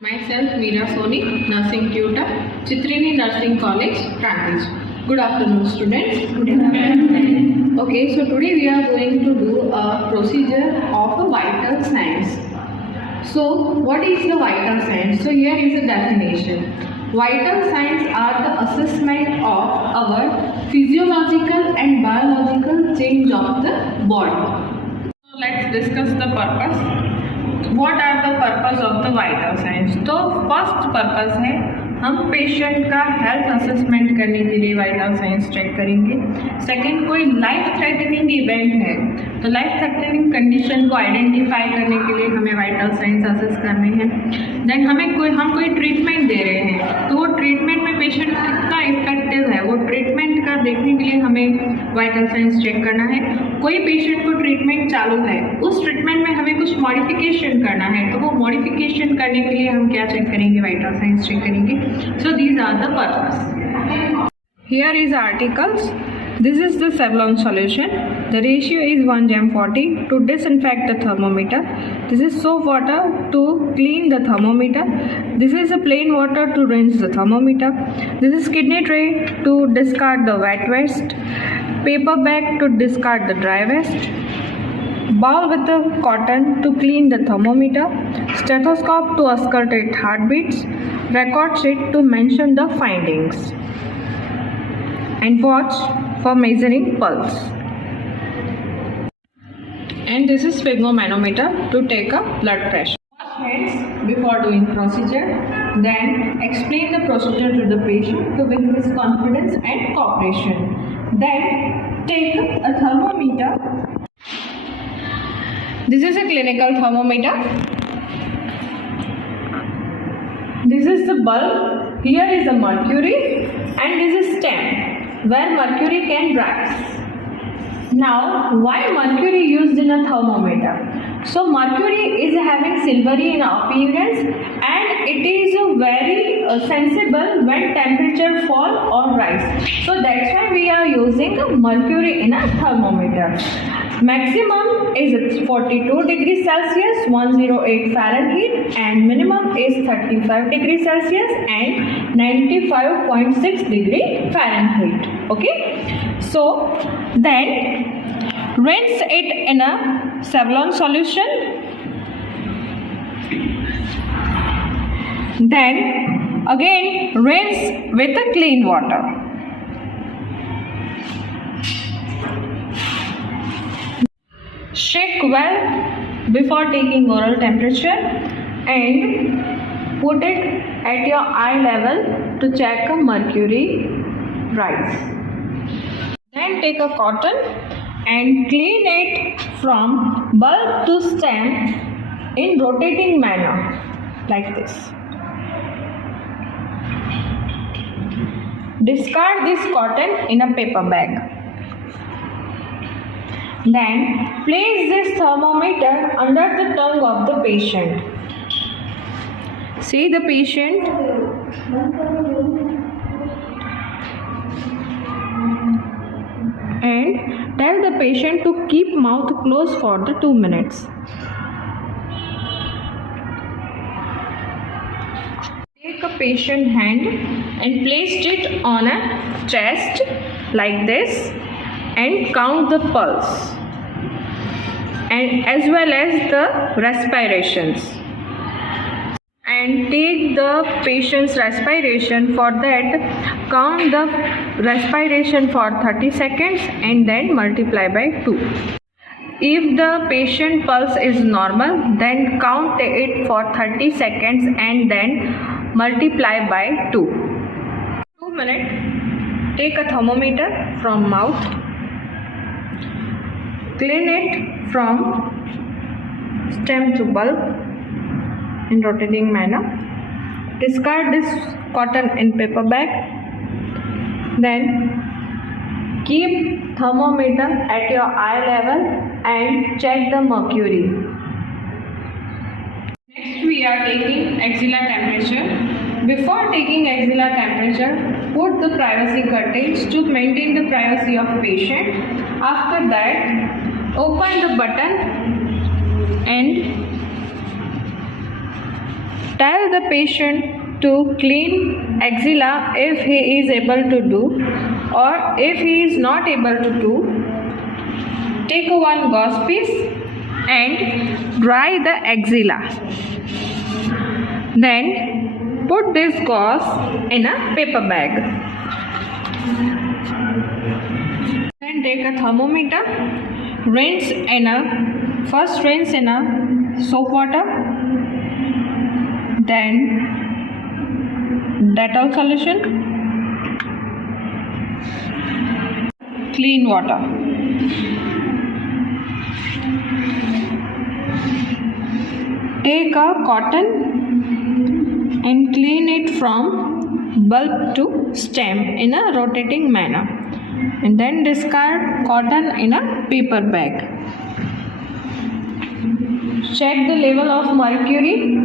Myself Meera Soni, nursing tutor, Chitrini Nursing College, Practice. Good afternoon, students. Good afternoon. Okay, so today we are going to do a procedure of a vital signs. So, what is the vital signs? So, here is a definition. Vital signs are the assessment of our physiological and biological change of the body. So, let's discuss the purpose. What are the purpose of the vital signs? तो first purpose है हम patient का health assessment करने के लिए vital science check करेंगे। Second, कोई life threatening event है तो लाइफ थ्रेटनिंग कंडीशन को आइडेंटिफाई करने के लिए हमें वाइटल साइंस असेस करने हैं। देन हम कोई ट्रीटमेंट दे रहे हैं तो वो ट्रीटमेंट में पेशेंट कितना इफेक्टिव है वो ट्रीटमेंट का देखने के लिए हमें वाइटल साइंस चेक करना है। कोई पेशेंट को ट्रीटमेंट चालू है, उस ट्रीटमेंट में हमें कुछ मॉडिफिकेशन करना है तो वो मॉडिफिकेशन करने के लिए हम क्या चेक करेंगे? वाइटल साइंस चेक करेंगे। So these are the purpose. Here is articles. This is the Savlon solution. The ratio is 1:40 to disinfect the thermometer. This is soap water to clean the thermometer. This is a plain water to rinse the thermometer. This is kidney tray to discard the wet waste. Paper bag to discard the dry waste. Bowl with the cotton to clean the thermometer. Stethoscope to auscultate heartbeats. Record sheet to mention the findings. And watch for measuring pulse. And this is sphygmomanometer to take a blood pressure. Wash hands before doing procedure. Then explain the procedure to the patient to win his confidence and cooperation. Then take a thermometer. This is a clinical thermometer. This is the bulb. Here is the mercury and this is stem where mercury can rise. Now, why mercury used in a thermometer? So mercury is having silvery in appearance and it is very sensible when temperature fall or rise. So that's why we are using mercury in a thermometer. Maximum is 42 degrees Celsius, 108 Fahrenheit and minimum is 35 degrees Celsius and 95.6 degree Fahrenheit. Okay. So then rinse it in a Savlon solution. Then again rinse with a clean water. Shake well before taking oral temperature and put it at your eye level to check a mercury rise. Then take a cotton and clean it from bulb to stem in rotating manner like this. Discard this cotton in a paper bag. Then place this thermometer under the tongue of the patient. See the patient. And tell the patient to keep mouth closed for the 2 minutes. Take a patient hand and place it on a chest like this and count the pulse and as well as the respirations. And take the patient's respiration. For that, count the respiration for 30 seconds and then multiply by 2. If the patient pulse is normal, then count it for 30 seconds and then multiply by 2. 2 minutes. Take a thermometer from mouth. Clean it from stem to bulb in rotating manner. Discard this cotton in paper bag. Then keep thermometer at your eye level and check the mercury. Next we are taking axilla temperature. Before taking axilla temperature, put the privacy curtains to maintain the privacy of patient. After that, open the button and Tell the patient to clean axilla if he is able to do, or if he is not able to do, take one gauze piece and dry the axilla. Then put this gauze in a paper bag. Then take a thermometer, first rinse in a soap water, then Dettol solution, clean water. Take a cotton and clean it from bulb to stem in a rotating manner, and then discard cotton in a paper bag. Check the level of mercury.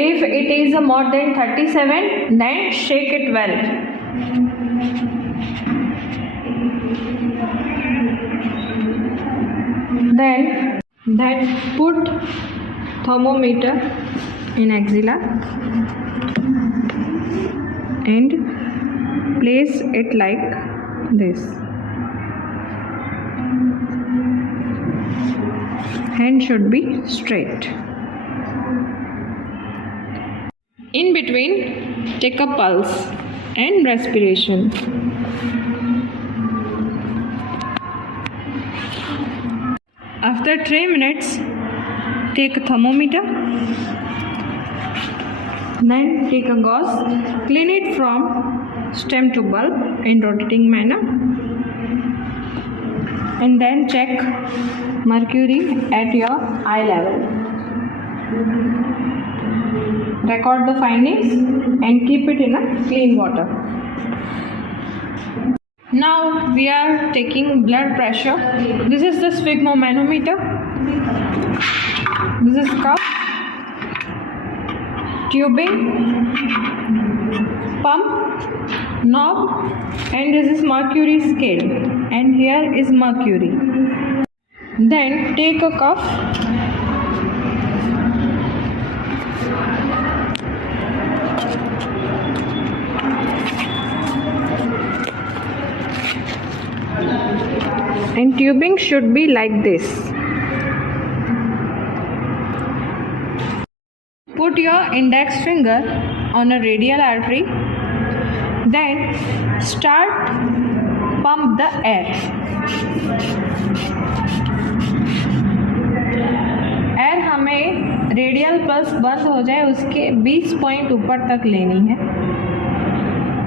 If it is more than 37, then shake it well. Then put thermometer in axilla and place it like this. Hand should be straight. In between, take a pulse and respiration. After 3 minutes, take a thermometer, then take a gauze, clean it from stem to bulb in rotating manner, and then check mercury at your eye level. Record the findings and keep it in a clean water. Now we are taking blood pressure. This is the sphygmomanometer. This is cup, tubing, pump, knob, and this is mercury scale. And here is mercury. Then take a cuff, and tubing should be like this. Put your index finger on a radial artery, then start pump the air. Air हमें radial pulse बंद हो जाए उसके 20 point ऊपर तक लेनी है.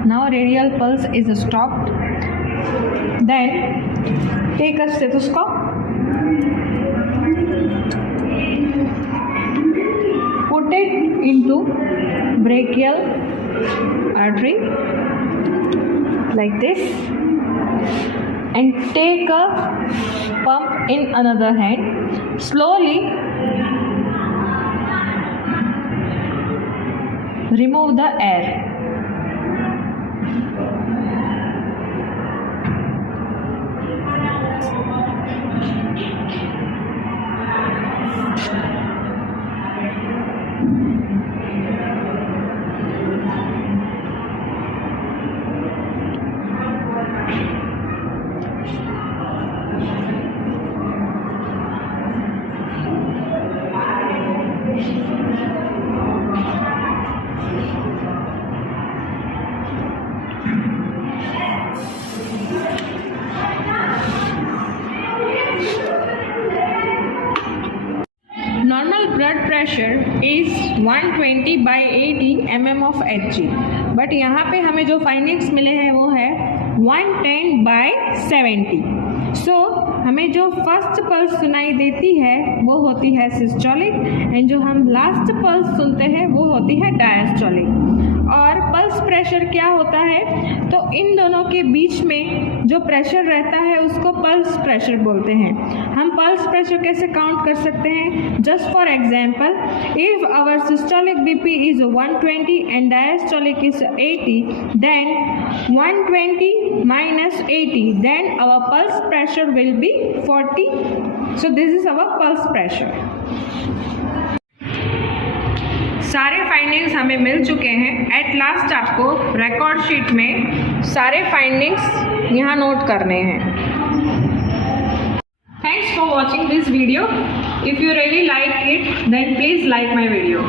Now radial pulse is stopped. Then take a stethoscope, put it into brachial artery like this, and take a pump in another hand. Slowly remove the air. Normal blood pressure is 120 by 80 mm of Hg, but यहाँ पे हमें जो findings मिले हैं वो है 110 by 70. सो हमें जो फर्स्ट पल्स सुनाई देती है वो होती है सिस्टोलिक, एंड जो हम लास्ट पल्स सुनते हैं वो होती है डायस्टोलिक. और पल्स प्रेशर क्या होता है, तो इन दोनों के बीच में जो प्रेशर रहता है उसको पल्स प्रेशर बोलते हैं. हम पल्स प्रेशर कैसे काउंट कर सकते हैं? Just for example, if our systolic BP is 120 and diastolic is 80, then 120 minus 80, then our pulse pressure will be 40. So this is our pulse pressure. सारे फाइंडिंग्स हमें मिल चुके हैं। एट लास्ट आपको रिकॉर्ड शीट में सारे फाइंडिंग्स यहाँ note करने हैं। Thanks for watching this video. If you really like it then please like my video.